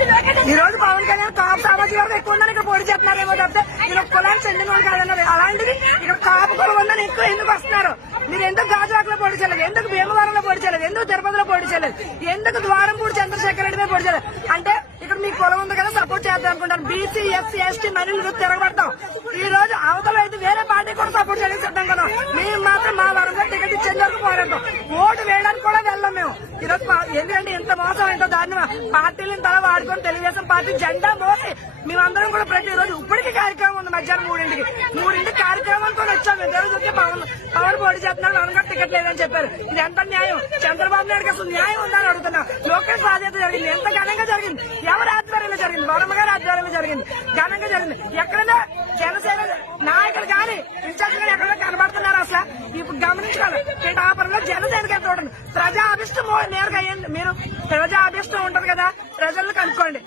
ఈ రోజు పవన్ కళ్యాణ్ కాపు సామాజిక వర్గం ఎక్కువ ఉందని ఇక్కడ పోటీ చేస్తున్నారేమో తప్పితే ఇక్కడ కులానికి చెందిన వాళ్ళు కాదన్నారు. అలాంటిది ఇక్కడ కాపు కులం ఉందని ఎక్కువ ఎందుకు వస్తున్నారు? మీరు ఎందుకు గాజువాకలో పోటీ చేయలేదు? ఎందుకు భీమవరంలో పోటీ చేయలేదు? ఎందుకు తిరుపతిలో పోటీ చేయలేదు? ఎందుకు ద్వారంపూడి చంద్రశేఖర్ రెడ్డి మీద పోటీ చేయలేదు? అంటే ఇక్కడ మీ కులం ఉంది కదా సపోర్ట్ చేద్దాం అనుకుంటాను. బీసీ ఎస్సీ ఎస్టీ మహిళలు తిరగబడతాం ఈ రోజు అవతల అయితే వేరే పార్టీ కూడా సపోర్ట్ చేయడానికి సిద్ధం కదా మేము మాత్రం మా వరంలో టికెట్ ఇచ్చేందుకు పోరాడతాం. ఓటు వేయడానికి కూడా వెళ్ళాం మేము. ఈ రోజు మా- ఎందుకంటే ఇంత మోసం అయితే పార్టీ పార్టీలను తల వాడుకొని తెలుగుదేశం పార్టీ జెండా మోసి మేమందరం కూడా ప్రతిరోజు ఇప్పటికీ కార్యక్రమం ఉంది మధ్యాహ్నం మూడింటికి. మూడింటికి కార్యక్రమం వచ్చాం వచ్చాము తెలుగు చూస్తే పవన్ పవన్ పోటీ చేస్తున్నారు అనగా టికెట్ లేదని చెప్పారు. ఇది ఎంత న్యాయం? చంద్రబాబు నాయుడు అసలు న్యాయం ఉందని అడుగుతున్నా. లోకేష్ బాధ్యత జరిగింది. ఎంత ఘనంగా జరిగింది? ఎవరి ఆధ్వర్యంలో జరిగింది? వరమ గారి ఆధ్వర్యంలో జరిగింది. ఘనంగా జరిగింది. ఎక్కడైనా జనసేన నాయకులు కానీ ఇన్ఛార్జ్ కానీ ఎక్కడైనా కనబడుతున్నారు అసలు? ఇప్పుడు గమనించాలి పిఠాపురంలో జనసేన గారు చూడండి ప్రజా అభిష్టం నేరుగా అయ్యింది మీరు ప్రజా ప్రశ్న ఉంటది కదా ప్రజలను కనుక్కోండి.